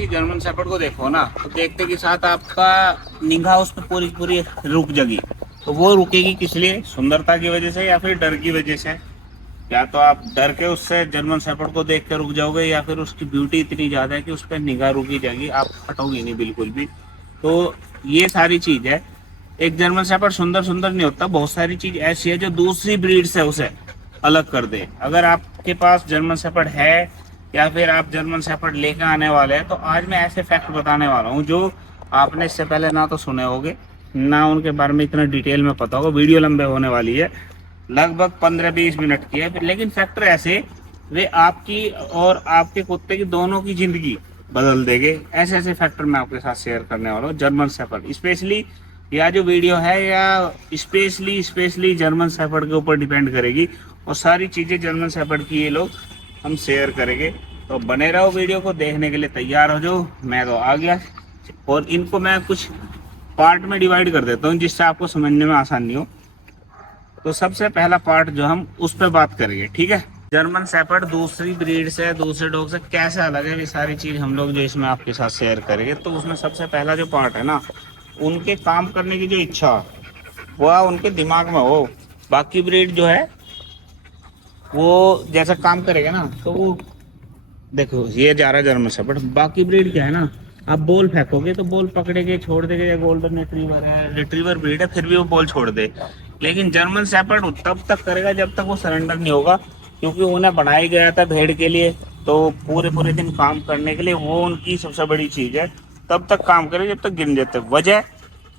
किसी German shepherd को देखो ना तो देखते के साथ आपका निगाह उस पर पूरी पूरी रुक जाएगी। तो वो रुकेगी किस लिए? सुंदरता की वजह से या फिर डर की वजह से? या तो आप डर के उससे जर्मन शेफर्ड को देख के रुक जाओगे या फिर उसकी ब्यूटी इतनी ज़्यादा है कि उस पर निगाह रुकी जाएगी, आप हटोगे नहीं बिल्कुल भी। तो ये सारी चीज़ है। एक जर्मन शेफर्ड सुंदर सुंदर नहीं होता, बहुत सारी चीज़ ऐसी है जो दूसरी ब्रीड से उसे अलग कर दे। अगर आपके पास जर्मन शेफर्ड है या फिर आप जर्मन शेफर्ड लेकर आने वाले हैं तो आज मैं ऐसे फैक्ट बताने वाला हूँ जो आपने इससे पहले ना तो सुने होंगे ना उनके बारे में इतना डिटेल में पता होगा। वीडियो लंबे होने वाली है, लगभग 15-20 मिनट की है, लेकिन फैक्टर ऐसे वे आपकी और आपके कुत्ते की दोनों की जिंदगी बदल देंगे। ऐसे ऐसे फैक्टर मैं आपके साथ शेयर करने वाला हूँ। जर्मन शेफर्ड स्पेशली या जो वीडियो है या स्पेशली जर्मन शेफर्ड के ऊपर डिपेंड करेगी और सारी चीज़ें जर्मन शेफर्ड की ये लोग हम शेयर करेंगे। तो बने रहो, वीडियो को देखने के लिए तैयार हो जाओ। मैं तो आ गया और इनको मैं कुछ पार्ट में डिवाइड कर देता हूँ जिससे आपको समझने में आसानी हो। तो सबसे पहला पार्ट जो हम उस पर बात करेंगे, ठीक है। जर्मन शेफर्ड दूसरी ब्रीड से दूसरे डॉग से कैसे अलग है, ये सारी चीज़ हम लोग जो इसमें आपके साथ शेयर करेंगे। तो उसमें सबसे पहला जो पार्ट है ना, उनके काम करने की जो इच्छा वह उनके दिमाग में हो। बाकी ब्रीड जो है वो जैसा काम करेगा ना तो वो देखो ये जा रहा है जर्मन शेफर्ड। बाकी ब्रीड क्या है ना, आप बॉल फेंकोगे तो बॉल पकड़ेगे छोड़ देगा। या गोल्डन रिट्रीवर है, रिट्रीवर ब्रीड है, फिर भी वो बॉल छोड़ दे। लेकिन जर्मन शेफर्ड तब तक करेगा जब तक वो सरेंडर नहीं होगा, क्योंकि उन्हें बनाया गया था भेड़ के लिए। तो पूरे पूरे दिन काम करने के लिए वो उनकी सबसे बड़ी चीज है। तब तक काम करे जब तक गिन जाते। वजह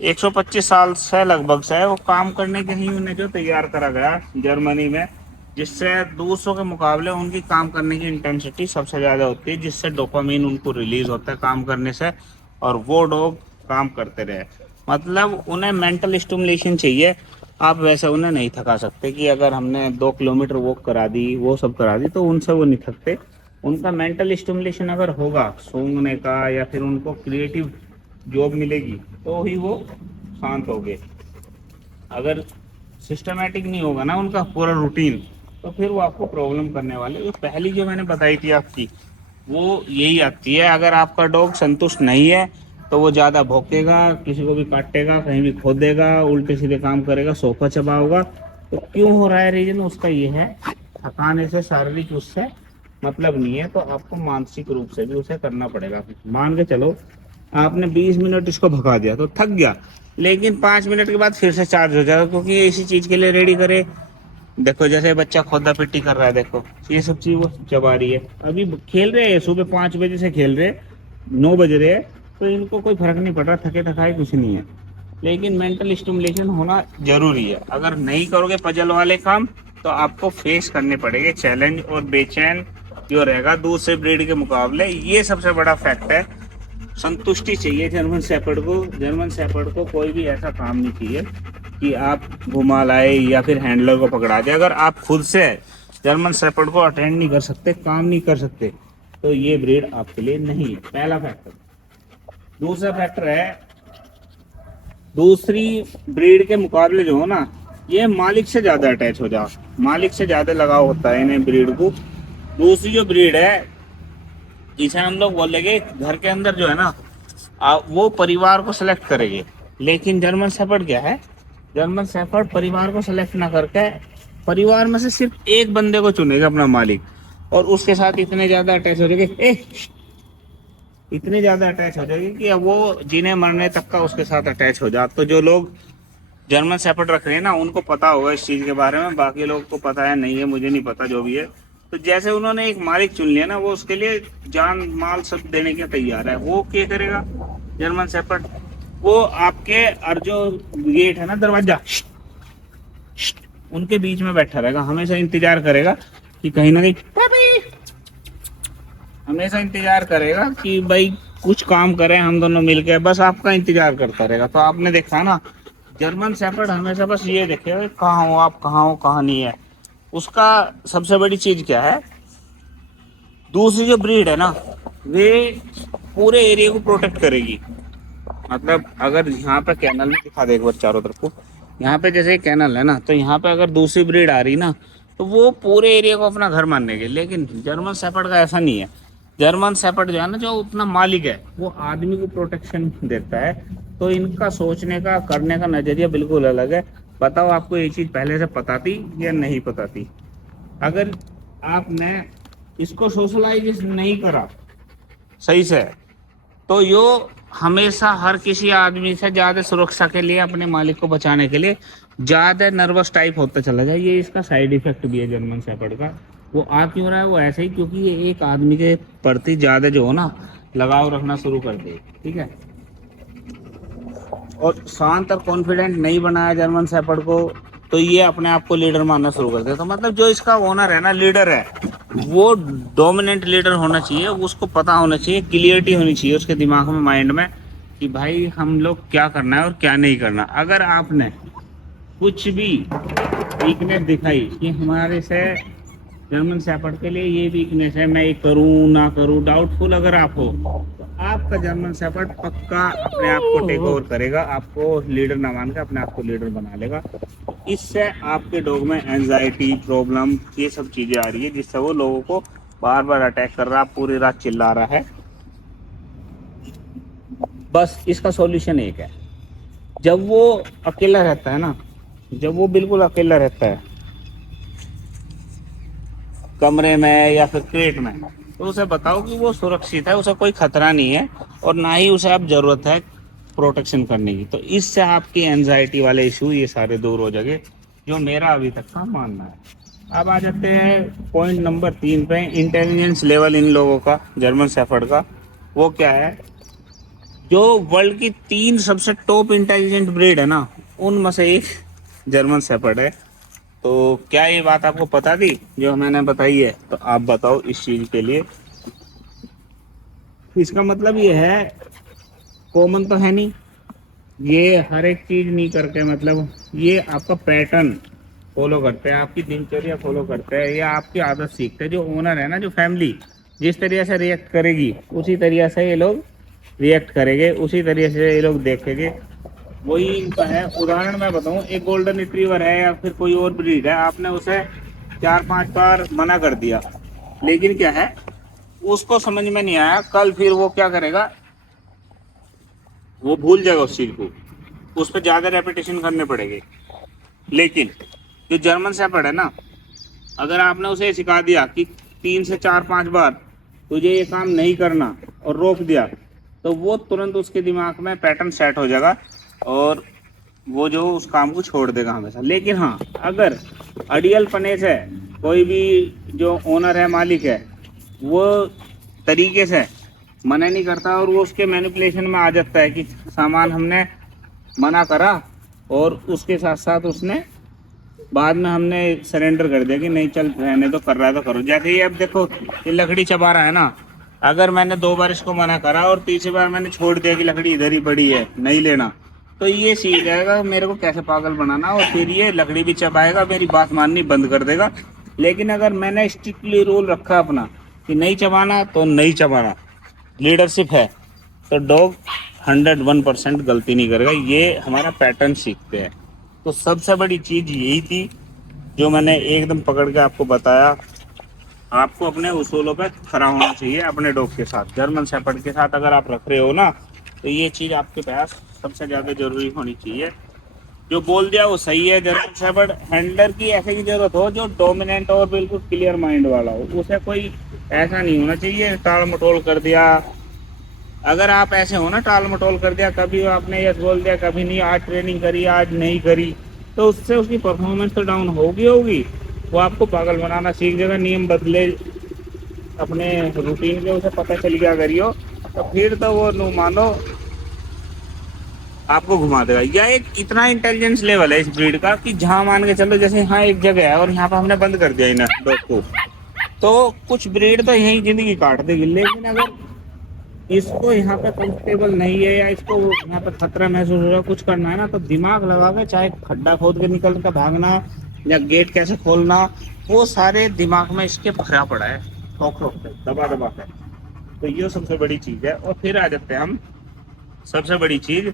125 साल से लगभग से है वो काम करने के ही उन्हें जो तैयार करा गया जर्मनी में, जिससे दूसरों के मुकाबले उनकी काम करने की इंटेंसिटी सबसे ज़्यादा होती है, जिससे डोपामीन उनको रिलीज होता है काम करने से और वो डॉग काम करते रहे। मतलब उन्हें मेंटल स्टिमुलेशन चाहिए। आप वैसे उन्हें नहीं थका सकते कि अगर हमने 2 किलोमीटर वॉक करा दी वो सब करा दी तो उनसे वो नहीं थकते। उनका मेंटल स्टिमुलेशन अगर होगा सूंघने का या फिर उनको क्रिएटिव जॉब मिलेगी तो ही वो शांत होंगे। अगर सिस्टमेटिक नहीं होगा ना उनका पूरा रूटीन तो फिर वो आपको प्रॉब्लम करने वाले। तो पहली जो मैंने बताई थी आपकी वो यही आती है। अगर आपका डॉग संतुष्ट नहीं है तो वो ज़्यादा भौंकेगा, किसी को भी काटेगा, कहीं भी खोदेगा, उल्टे सीधे काम करेगा, सोफा चबाओगा। तो क्यों हो रहा है? रीजन उसका ये है, थकाने से, शारीरिक उससे मतलब नहीं है। तो आपको मानसिक रूप से भी उसे करना पड़ेगा। मान के चलो आपने 20 मिनट इसको भगा दिया तो थक गया, लेकिन 5 मिनट के बाद फिर से चार्ज हो जाएगा, क्योंकि ये इसी चीज़ के लिए रेडी करे। देखो जैसे बच्चा खोदा पिट्टी कर रहा है, देखो ये सब चीज वो चबा रही है। अभी खेल रहे हैं, सुबह 5 बजे से खेल रहे, 9 बज रहे हैं, तो इनको कोई फर्क नहीं पड़ रहा, थके थकाए कुछ नहीं है। लेकिन मेंटल स्टिमुलेशन होना जरूरी है। अगर नहीं करोगे पजल वाले काम तो आपको फेस करने पड़ेंगे चैलेंज और बेचैन जो रहेगा दूसरे ब्रीड के मुकाबले। ये सबसे बड़ा फैक्ट है। संतुष्टि चाहिए जर्मन शेफर्ड को। जर्मन शेफर्ड को कोई भी ऐसा काम नहीं चाहिए कि आप घुमा लाए या फिर हैंडलर को पकड़ा दे। अगर आप खुद से जर्मन शेफर्ड को अटेंड नहीं कर सकते, काम नहीं कर सकते, तो ये ब्रीड आपके लिए नहीं है। पहला फैक्टर। दूसरा फैक्टर है, दूसरी ब्रीड के मुकाबले जो हो ना, ये मालिक से ज्यादा अटैच हो जाओ, मालिक से ज्यादा लगाव होता है इन्हें ब्रीड को। दूसरी जो ब्रीड है जिसे हम लोग बोलेंगे घर के अंदर जो है ना, वो परिवार को सिलेक्ट करेंगे। लेकिन जर्मन शेफर्ड क्या है, जर्मन शेफर्ड परिवार को सिलेक्ट ना करके परिवार में से सिर्फ एक बंदे को चुनेगा अपना मालिक, और उसके साथ इतने ज्यादा अटैच हो जाएंगे, इतने ज्यादा अटैच हो जाएंगे कि अब वो जीने मरने तक का उसके साथ अटैच हो जाता। तो जो लोग जर्मन शेफर्ड रख रहे हैं ना उनको पता होगा इस चीज के बारे में, बाकी लोग को पता है नहीं है, मुझे नहीं पता, जो भी है। तो जैसे उन्होंने एक मालिक चुन लिया ना, वो उसके लिए जान माल सब देने के तैयार है। वो क्या करेगा जर्मन शेफर्ड, वो आपके और जो गेट है ना, दरवाजा, उनके बीच में बैठा रहेगा, हमेशा इंतजार करेगा कि कहीं ना कहीं, हमेशा इंतजार करेगा कि भाई कुछ काम करें हम दोनों मिलके, बस आपका इंतजार करता रहेगा। तो आपने देखा ना जर्मन शेफर्ड हमेशा बस ये देखेगा कहाँ हो आप, कहाँ हो, कहाँ नहीं है। उसका सबसे बड़ी चीज क्या है, दूसरी जो ब्रीड है ना वे पूरे एरिया को प्रोटेक्ट करेगी। मतलब अगर यहाँ पे कैनल में दिखा दे एक बार चारों तरफ को, यहाँ पे जैसे कैनल है ना, तो यहाँ पे अगर दूसरी ब्रीड आ रही ना तो वो पूरे एरिया को अपना घर मानेगी। लेकिन जर्मन शेफर्ड का ऐसा नहीं है। जर्मन शेफर्ड जो है ना, जो उतना मालिक है वो आदमी को प्रोटेक्शन देता है। तो इनका सोचने का करने का नजरिया बिल्कुल अलग है। बताओ आपको ये चीज पहले से पता थी या नहीं पता थी? अगर आपने इसको सोशलाइज नहीं करा सही से, तो यो हमेशा हर किसी आदमी से ज्यादा सुरक्षा के लिए, अपने मालिक को बचाने के लिए ज्यादा नर्वस टाइप होता चला जाए। ये इसका साइड इफेक्ट भी है जर्मन शेफर्ड का। वो आ क्यों रहा है? वो ऐसे ही क्योंकि ये एक आदमी के प्रति ज्यादा जो हो ना लगाव रखना शुरू कर दे। ठीक है, और शांत और कॉन्फिडेंट नहीं बनाया जर्मन शेफर्ड को, तो ये अपने आप को लीडर मानना शुरू कर दे। तो मतलब जो इसका ओनर है ना, लीडर है, वो डोमिनेंट लीडर होना चाहिए। उसको पता होना चाहिए, क्लियरिटी होनी चाहिए उसके दिमाग में, माइंड में, कि भाई हम लोग क्या करना है और क्या नहीं करना। अगर आपने कुछ भी वीकनेस दिखाई कि हमारे से जर्मन शेफर्ड के लिए ये वीकनेस है, मैं ये करूं ना करूं, डाउटफुल अगर आप हो, तो आपका जर्मन शेफर्ड पक्का अपने आप को टेक ओवर करेगा, आपको लीडर ना मान के अपने आप को लीडर बना लेगा। इससे आपके डॉग में एंजाइटी प्रॉब्लम ये सब चीजें आ रही है, जिससे वो लोगों को बार बार अटैक कर रहा है, पूरी रात चिल्ला रहा है। बस इसका सॉल्यूशन एक है, जब वो अकेला रहता है ना, जब वो बिल्कुल अकेला रहता है कमरे में या फिर क्रेट में, तो उसे बताओ कि वो सुरक्षित है, उसे कोई खतरा नहीं है, और ना ही उसे अब जरूरत है प्रोटेक्शन करने की। तो इससे आपकी एंजाइटी वाले इशू ये सारे दूर हो जाएंगे, जो मेरा अभी तक का मानना है। अब आ जाते हैं पॉइंट नंबर 3 पे, इंटेलिजेंस लेवल इन लोगों का, जर्मन शेफर्ड का। वो क्या है? जो वर्ल्ड की 3 सबसे टॉप इंटेलिजेंट ब्रीड है ना, उनमें से एक जर्मन शेफर्ड है। तो क्या ये बात आपको पता थी जो मैंने बताई है? तो आप बताओ इस चीज के लिए। इसका मतलब ये है, कॉमन तो है नहीं, ये हर एक चीज नहीं करके, मतलब ये आपका पैटर्न फॉलो करते हैं, आपकी दिनचर्या फॉलो करते हैं, या आपकी आदत सीखते हैं। जो ओनर है ना, जो फैमिली जिस तरीके से रिएक्ट करेगी उसी तरीके से ये लोग रिएक्ट करेंगे, उसी तरीके से ये लोग देखेंगे। वही इनका है। उदाहरण मैं बताऊं, एक गोल्डन रिट्रीवर है या फिर कोई और ब्रीड है, आपने उसे 4-5 बार मना कर दिया, लेकिन क्या है, उसको समझ में नहीं आया, कल फिर वो क्या करेगा, वो भूल जाएगा उस चीज को, उस पर ज्यादा रेपिटेशन करने पड़ेंगे। लेकिन जो जर्मन शेफर्ड है ना, अगर आपने उसे सिखा दिया कि 3 से 4-5 बार तुझे ये काम नहीं करना और रोक दिया, तो वो तुरंत उसके दिमाग में पैटर्न सेट हो जाएगा और वो जो उस काम को छोड़ देगा हमेशा। लेकिन हाँ, अगर अड़ियल पने से कोई भी जो ओनर है, मालिक है, वो तरीके से मना नहीं करता और वो उसके मैनिपुलेशन में आ जाता है कि सामान हमने मना करा और उसके साथ साथ उसने बाद में हमने सरेंडर कर दिया कि नहीं चल रहने दो, कर रहा है तो करो। जैसे ये अब देखो, ये लकड़ी चबा रहा है ना, अगर मैंने 2 बार इसको मना करा और तीसरी बार मैंने छोड़ दिया कि लकड़ी इधर ही पड़ी है नहीं लेना, तो ये सीख जाएगा मेरे को कैसे पागल बनाना, और फिर ये लकड़ी भी चबाएगा, मेरी बात माननी बंद कर देगा। लेकिन अगर मैंने स्ट्रिक्टली रूल रखा अपना कि नहीं चबाना तो नहीं चबाना, लीडरशिप है, तो डॉग 101% गलती नहीं करेगा। ये हमारा पैटर्न सीखते हैं। तो सबसे बड़ी चीज यही थी जो मैंने एकदम पकड़ के आपको बताया। आपको अपने उसूलों पे खरा होना चाहिए अपने डॉग के साथ। जर्मन शेफर्ड के साथ अगर आप रख रहे हो ना, तो ये चीज आपके पास सबसे ज्यादा जरूरी होनी चाहिए। जो बोल दिया वो सही है। जर्मन शेफर्ड हैंडलर की ऐसे की जरूरत हो जो डोमिनेंट और बिल्कुल क्लियर माइंड वाला हो, उसे कोई ऐसा नहीं होना चाहिए टाल मटोल कर दिया। अगर आप ऐसे हो ना, टाल मटोल कर दिया, कभी आपने यस बोल दिया, कभी नहीं, आज ट्रेनिंग करी आज नहीं करी, तो उससे उसकी परफॉर्मेंस तो डाउन होगी। वो आपको पागल बनाना सीख जाएगा। नियम बदले अपने रूटीन के, उसे पता चल गया करियो, तो फिर तो वो नो मानो आपको घुमा देगा। या एक इतना इंटेलिजेंस लेवल है इस ब्रीड का कि जहां मान के चलो, जैसे यहाँ एक जगह है और यहाँ पर हमने बंद कर दिया इन डॉग को, तो कुछ ब्रीड तो यही जिंदगी काट देगी। लेकिन अगर इसको यहाँ पे कंफर्टेबल नहीं है या इसको यहाँ पे खतरा महसूस हो रहा है, कुछ करना है ना, तो दिमाग लगा के, चाहे खड्डा खोद के निकल कर भागना या गेट कैसे खोलना, वो सारे दिमाग में इसके भरा पड़ा है, दबा दबा कर। तो ये सबसे बड़ी चीज है। और फिर आ जाते हैं हम, सबसे बड़ी चीज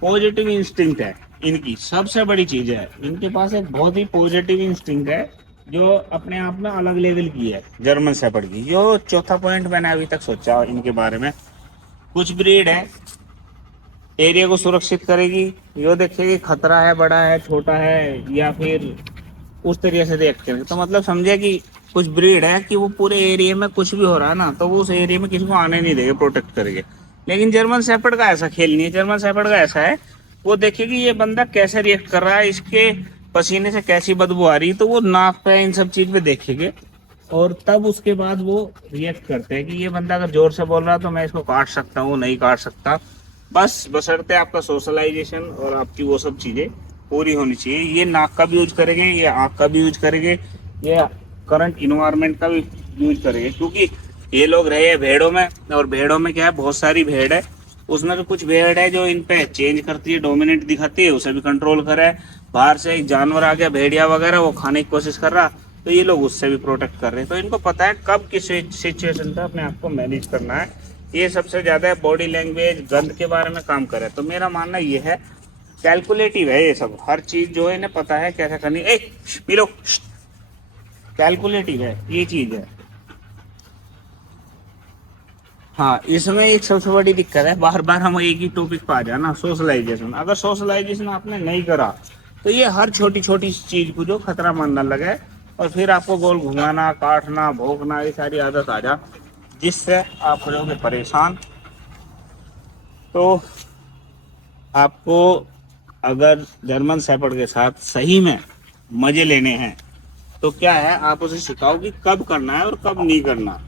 पॉजिटिव इंस्टिंक्ट है इनकी, सबसे बड़ी चीज है इनके पास एक बहुत ही पॉजिटिव इंस्टिंक्ट है। जो अपने आप में अलग लेवल की है जर्मन शेफर्ड की। जो चौथा पॉइंट मैंने अभी तक सोचा इनके बारे में, कुछ ब्रीड है एरिया को सुरक्षित करेगी, यो देखेगी खतरा है, बड़ा है, छोटा है, या फिर उस तरीके से रिएक्ट करेगी। तो मतलब समझे कि कुछ ब्रीड है कि वो पूरे एरिया में कुछ भी हो रहा है ना, तो वो उस एरिया में किसी को आने नहीं देगा, प्रोटेक्ट करेंगे। लेकिन जर्मन शेफर्ड का ऐसा खेल नहीं है। जर्मन शेफर्ड का ऐसा है, वो देखेगी ये बंदा कैसे रिएक्ट कर रहा है, इसके पसीने से कैसी बदबू आ रही है, तो वो नाक पे इन सब चीज पे देखेंगे, और तब उसके बाद वो रिएक्ट करते हैं कि ये बंदा अगर जोर से बोल रहा है तो मैं इसको काट सकता हूँ, नहीं काट सकता। बस बशर्ते आपका सोशलाइजेशन और आपकी वो सब चीजें पूरी होनी चाहिए। ये नाक का भी यूज करेंगे, ये आँख का भी यूज करेंगे, ये करंट इन्वायरमेंट का भी यूज करेंगे, क्योंकि ये लोग रहे हैं भेड़ों में, और भेड़ों में क्या है, बहुत सारी भेड़ है, उसमें से कुछ भेड़ है जो इन पे चेंज करती है, डोमिनेट दिखाती है, उसे भी कंट्रोल करे। बाहर से एक जानवर आ गया भेड़िया वगैरह, वो खाने की कोशिश कर रहा, तो ये लोग उससे भी प्रोटेक्ट कर रहे हैं। तो इनको पता है कब किस सिचुएशन पे अपने आप को मैनेज करना है। ये सबसे ज्यादा बॉडी लैंग्वेज, गंध के बारे में काम करे। तो मेरा मानना ये है, कैलकुलेटिव है ये सब, हर चीज जो है इन्हें पता है कैसे करनी है। मिलो, कैलकुलेटिव है ये चीज है। हाँ, इसमें एक सबसे बड़ी दिक्कत है, बार बार हम एक ही टॉपिक पे आ जाना, सोशलाइजेशन। अगर सोशलाइजेशन आपने नहीं करा तो ये हर छोटी छोटी चीज को जो खतरा मानने लगे, और फिर आपको गोल घुमाना, काटना, भोंकना, ये सारी आदत आ जा, जिससे आप हो जाओगे परेशान। तो आपको अगर जर्मन शेफर्ड के साथ सही में मजे लेने हैं तो क्या है, आप उसे सिखाओ कि कब करना है और कब नहीं करना।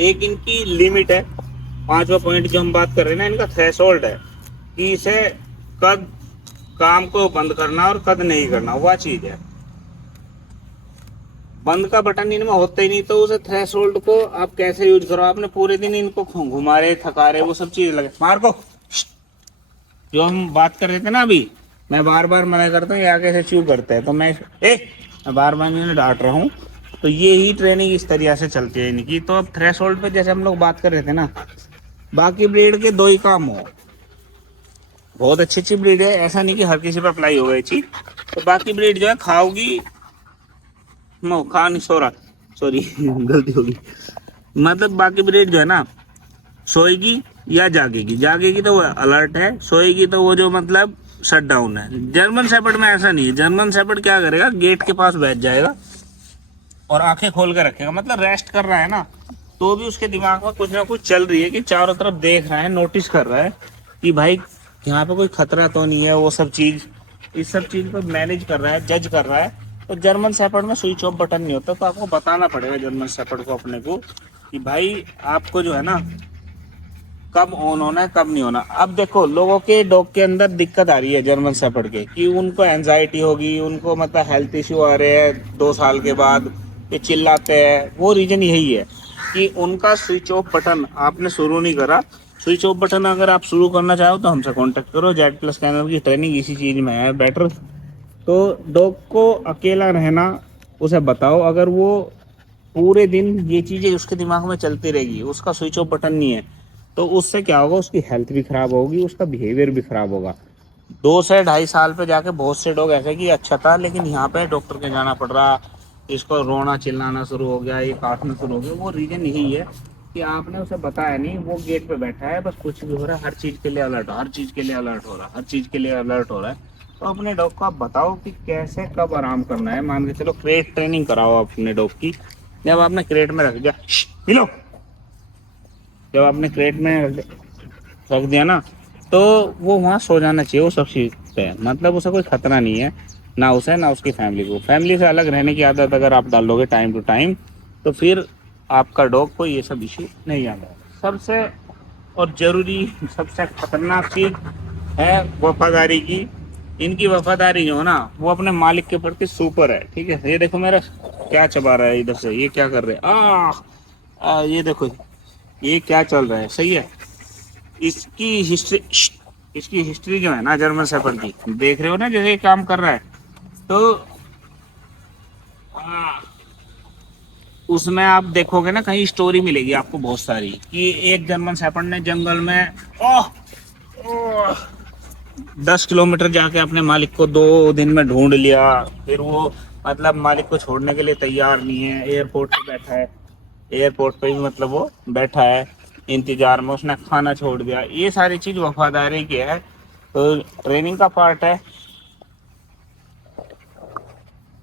एक इनकी लिमिट है, पांचवा पॉइंट जो हम बात कर रहे हैं ना, इनका थ्रेशोल्ड है कि इसे कब काम को बंद करना और कब नहीं करना, वह चीज है। बंद का बटन इनमें होता ही नहीं, तो उस थ्रेशोल्ड को आप कैसे यूज करो। आपने पूरे दिन इनको घुमा रहे, थका रहे, वो सब चीज लगे। मार को जो हम बात कर रहे थे ना अभी, मैं बार बार मना करता हूँ, ये आगे से चू करते हैं, तो मैं बार बार इन्हें डांट रहा हूँ। तो ये ही ट्रेनिंग इस तरीके से चलती है इनकी। तो अब थ्रेशोल्ड पे जैसे हम लोग बात कर रहे थे ना, बाकी ब्रीड के दो ही काम हो, बहुत अच्छी अच्छी ब्रीड है, ऐसा नहीं कि हर किसी पे अप्लाई हो गई चीज। तो बाकी ब्रीड जो है खाओगी, नो खा नहीं, सो रहा, सॉरी गलती होगी। मतलब बाकी ब्रीड जो है ना, सोएगी या जागेगी, जागेगी तो वो अलर्ट है, सोएगी तो वो जो मतलब शट डाउन है। जर्मन शेफर्ड में ऐसा नहीं है। जर्मन शेफर्ड क्या करेगा, गेट के पास बैठ जाएगा और आंखें खोल कर रखेगा, मतलब रेस्ट कर रहा है ना, तो भी उसके दिमाग में कुछ ना कुछ चल रही है कि चारों तरफ देख रहा है, नोटिस कर रहा है कि भाई यहाँ पे कोई खतरा तो नहीं है, वो सब चीज, इस सब चीज को मैनेज कर रहा है, जज कर रहा है। तो जर्मन शेफर्ड में स्विच ऑफ बटन नहीं होता, तो आपको बताना पड़ेगा जर्मन शेफर्ड को अपने को कि भाई आपको जो है ना कब ऑन होना है, कब नहीं होना। अब देखो, लोगों के डॉग के अंदर दिक्कत आ रही है जर्मन शेफर्ड के, कि उनको एंजाइटी होगी, उनको मतलब हेल्थ इश्यू आ रहे हैं 2 साल के बाद, ये चिल्लाते हैं। वो रीजन यही है कि उनका स्विच ऑफ बटन आपने शुरू नहीं करा। स्विच ऑफ बटन अगर आप शुरू करना चाहो तो हमसे कांटेक्ट करो। जेड प्लस कैनल की ट्रेनिंग इसी चीज में है बेटर। तो डॉग को अकेला रहना उसे बताओ, अगर वो पूरे दिन ये चीजें उसके दिमाग में चलती रहेगी, उसका स्विच ऑफ बटन नहीं है, तो उससे क्या होगा, उसकी हेल्थ भी खराब होगी, उसका बिहेवियर भी खराब होगा। 2 से 2.5 साल पे जाके बहुत से डॉग ऐसे कि अच्छा था, लेकिन यहाँ पे डॉक्टर के जाना पड़ रहा, इसको रोना चिल्लाना शुरू हो गया, ये काटना शुरू हो गया। वो रीजन यही है कि आपने उसे बताया नहीं, वो गेट पे बैठा है, बस कुछ भी हो रहा है, हर चीज के लिए अलर्ट, हर चीज के लिए अलर्ट हो रहा है, हर चीज के लिए अलर्ट हो रहा है। तो अपने डॉग को आप बताओ कि कैसे कब आराम करना है। मान के चलो क्रेट ट्रेनिंग कराओ अपने डॉग की। जब आपने क्रेट में रख दिया, मिलो, जब आपने क्रेट में रख दिया ना, तो वो वहाँ सो जाना चाहिए, वो सब सीखते हैं, मतलब उसे कोई खतरा नहीं है, ना उसे ना उसकी फैमिली को। फैमिली से अलग रहने की आदत अगर आप डाल लोगे टाइम टू टाइम, तो फिर आपका डॉग को ये सब इश्यू नहीं आता। सबसे और जरूरी, सबसे खतरनाक चीज है वफादारी की। इनकी वफादारी जो है ना, वो अपने मालिक के प्रति सुपर है। ठीक है, ये देखो मेरा क्या चबा रहा है इधर से, ये क्या कर रहे हैं, ये देखो ये क्या चल रहा है, सही है। इसकी हिस्ट्री जो है ना जर्मन शेफर्ड की, देख रहे हो ना जैसे ये काम कर रहा है, तो आ, उसमें आप देखोगे ना, कहीं स्टोरी मिलेगी आपको बहुत सारी, कि एक जर्मन शेफर्ड ने जंगल में ओह ओह 10 किलोमीटर जाके अपने मालिक को 2 दिन में ढूंढ लिया, फिर वो मतलब मालिक को छोड़ने के लिए तैयार नहीं है, एयरपोर्ट पे बैठा है, एयरपोर्ट पे भी मतलब वो बैठा है इंतजार में, उसने खाना छोड़ दिया, ये सारी चीज वफादारी की है। तो ट्रेनिंग का पार्ट है।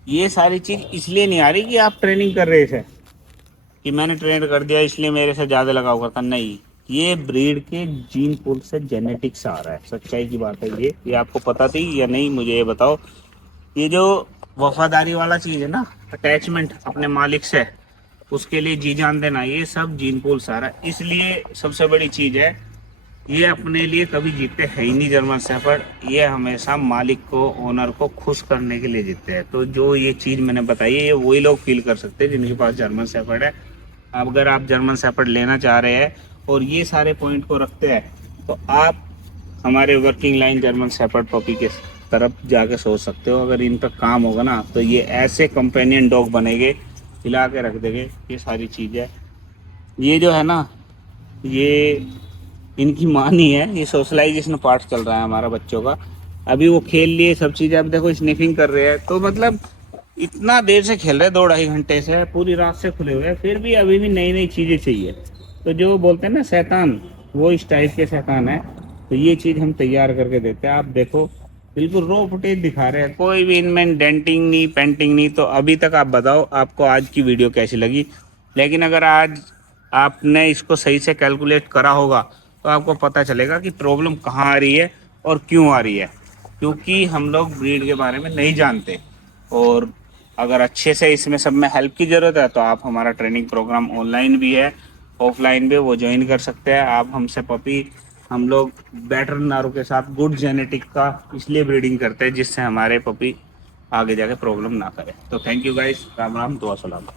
ये सारी चीज इसलिए नहीं आ रही कि आप ट्रेनिंग कर रहे थे, कि मैंने ट्रेन कर दिया इसलिए मेरे से ज्यादा लगाव करता, नहीं। ये ब्रीड के जीन पूल से जेनेटिक्स आ रहा है, सच्चाई की बात है ये आपको पता थी या नहीं मुझे ये बताओ। ये जो वफादारी वाला चीज है ना, अटैचमेंट अपने मालिक से, उसके लिए जी जान देना, ये सब जीन पूल से आ रहा है। इसलिए सबसे बड़ी चीज है, ये अपने लिए कभी जीतते है ही नहीं जर्मन शेफर्ड, ये हमेशा मालिक को, ओनर को खुश करने के लिए जीतते हैं। तो जो ये चीज मैंने बताई है, ये वही लोग फील कर सकते हैं जिनके पास जर्मन शेफर्ड है। अगर आप जर्मन शेफर्ड लेना चाह रहे हैं और ये सारे पॉइंट को रखते हैं, तो आप हमारे working line German shepherd puppy के तरफ जाके सोच सकते हो। अगर इन पर काम होगा ना, तो ये ऐसे कंपेनियन डॉग बनेंगे, हिला के रख देंगे। ये सारी चीज़ें, ये जो है ना, ये इनकी माँ नहीं है, ये सोशलाइजेशन पार्ट चल रहा है हमारा बच्चों का। अभी वो खेल लिए सब चीज़ें, अब देखो स्निफिंग कर रहे हैं, तो मतलब इतना देर से खेल रहे हैं, 2-2.5 घंटे से, पूरी रात से खुले हुए हैं, फिर भी अभी भी नई नई चीज़ें चाहिए। तो जो बोलते हैं ना शैतान, वो इस टाइप के शैतान है। तो ये चीज़ हम तैयार करके देते हैं। आप देखो बिल्कुल रो फुटेज दिखा रहे हैं, कोई भी इनमें डेंटिंग नहीं, पेंटिंग नहीं। तो अभी तक आप बताओ आपको आज की वीडियो कैसी लगी। लेकिन अगर आज आपने इसको सही से कैलकुलेट करा होगा, तो आपको पता चलेगा कि प्रॉब्लम कहाँ आ रही है और क्यों आ रही है। क्योंकि हम लोग ब्रीड के बारे में नहीं जानते, और अगर अच्छे से इसमें सब में हेल्प की ज़रूरत है, तो आप हमारा ट्रेनिंग प्रोग्राम ऑनलाइन भी है, ऑफलाइन भी, वो ज्वाइन कर सकते हैं आप हमसे पपी। हम लोग बेटर नारों के साथ गुड जेनेटिक का इसलिए ब्रीडिंग करते हैं जिससे हमारे पपी आगे जाके प्रॉब्लम ना करे। तो thank you guys, Ram Ram, दुआ सलाम।